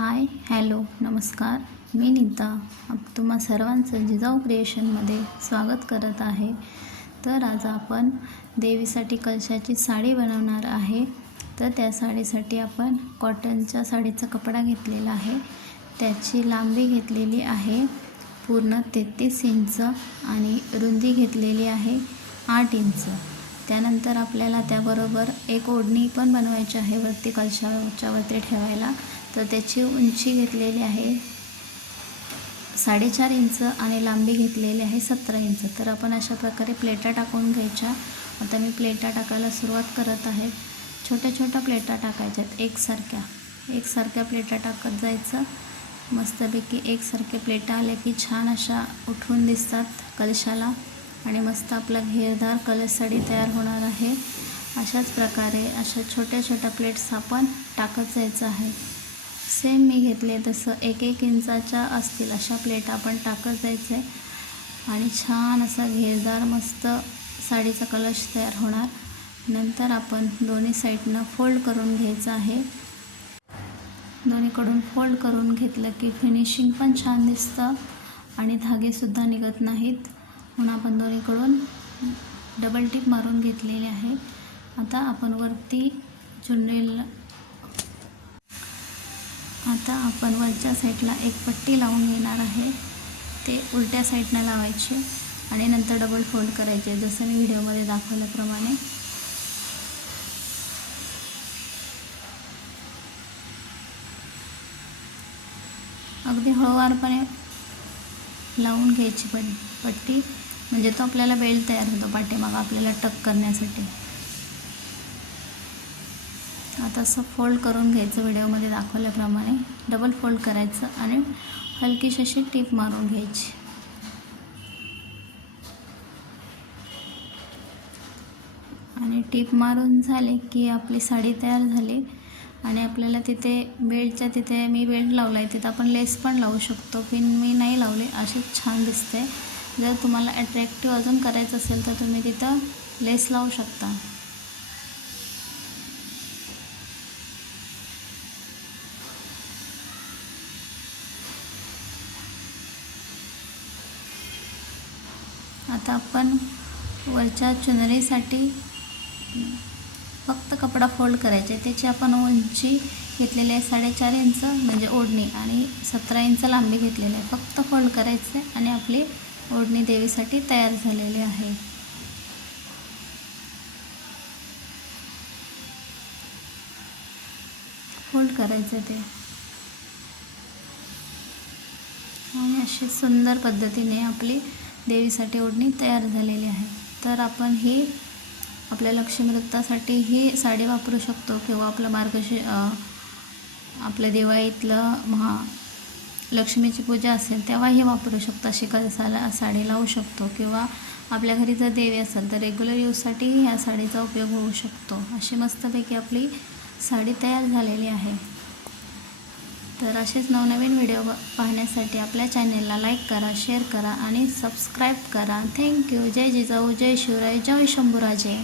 Hi hello नमस्कार, मी नीता तुम्हा सर्वांचं जिजाऊ क्रिएशनमध्ये स्वागत करत आहे। तर आज आपण देवीसाठी कलशाची साडी बनवणार आहे। तर त्या साडीसाठी आपण कॉटनच्या साडीचा कपडा घेतलेला आहे। त्याची लांबी घेतलेली आहे पूर्ण 33 इंच आणि रुंदी घेतलेली आहे 8 इंच। त्यानंतर आपल्याला त्याबरोबर एक ओढणी पण बनवायची आहे वरती कलशाच्या वरती ठेवायला। तर त्याची उंची घेतलेली आहे 4.5 इंच आणि लांबी घेतलेली आहे 17 इंच। तर आपण अशा प्रकारे प्लेटा टाकून घ्यायच्या। आता मी प्लेटा टाकायला सुरुवात करत आहे। छोट्या छोट्या प्लेटा टाकायच्यात एकसारख्या प्लेटा टाकत जायचं। मस्तपैकी एकसारखे प्लेटा आले की छान अशा उठून दिसतात कलशाला आणि मस्त आपला घेरदार कलश साडी तयार होणार आहे। अशाच प्रकारे अशा छोट्या छोट्या प्लेट्स आपण टाकत जायचं आहे। सेम मी घेतले तसं 1-1 इंचाच्या असतील अशा प्लेट आपण टाकत जायचं आहे आणि छान असा घेरदार मस्त साडीचा कलश तयार होणार। नंतर आपण दोन्ही साईडनं फोल्ड करून घ्यायचं आहे। दोन्हीकडून फोल्ड करून घेतलं की फिनिशिंग पण छान दिसतं आणि धागेसुद्धा निघत नाहीत, म्हणून आपण दोन्हीकडून डबल टिप मारून घेतलेले आहे। आता आपण वरच्या साईडला एक पट्टी लावून घेणार आहे। ते उलट्या साईडनं लावायची आणि नंतर डबल फोल्ड करायचे जसं मी व्हिडिओमध्ये दाखवल्याप्रमाणे। अगदी हळूवारपणे लावून घ्यायची पट्टी, म्हणजे तो आपल्याला बेल्ट तयार होतो पाठीमागं आपल्याला टक करण्यासाठी। आता असं फोल्ड करून घ्यायचं व्हिडिओमध्ये दाखवल्याप्रमाणे, डबल फोल्ड करायचं आणि हलकीशी अशी टिप मारून घ्यायची। आणि टिप मारून झाले की आपली साडी तयार झाली आणि आपल्याला तिथे बेल्टच्या तिथे मी बेल्ट लावला आहे, तिथं आपण लेस पण लावू शकतो। पिन मी नाही लावले, अशीच छान दिसते। जर तुम्हाला अट्रॅक्टिव्ह अजून करायचं असेल तर तुम्ही तिथं लेस लावू शकता। आता आपण वरच्या चुनरीसाठी फक्त कपडा फोल्ड करायचे। त्याची आपण उंची घेतलेली आहे 4.5 इंच म्हणजे ओढणी आणि 17 इंच लांबी घेतलेली आहे। फक्त फोल्ड करायचे आणि आपली ओढणी देवीसाठी तयार झालेली आहे। फोल्ड करायचं ते आणि अशी सुंदर पद्धतीने आपली देवीसाठी ओढणी तयार झालेली आहे। तर आपण ही आपल्या लक्ष्मी व्रतासाठी ही साडी वापरू शकतो किंवा आपल्या दिवाळीतलं लक्ष्मीची पूजा असेल तेव्हाही वापरू शकतो। अशी कलशाला साडी लावू शकतो किंवा आपल्या घरी जर देवी असेल तर रेग्युलर यूजसाठीही ह्या साडीचा उपयोग होऊ शकतो। अशी मस्तपैकी आपली साडी तयार झालेली आहे। तर असेच नवनवीन व्हिडिओ पाहण्यासाठी आपल्या चॅनेलला लाईक करा, शेअर करा आणि सबस्क्राईब करा। थँक्यू। जय जिजाऊ, जय शिवराय, जय शंभूराजे।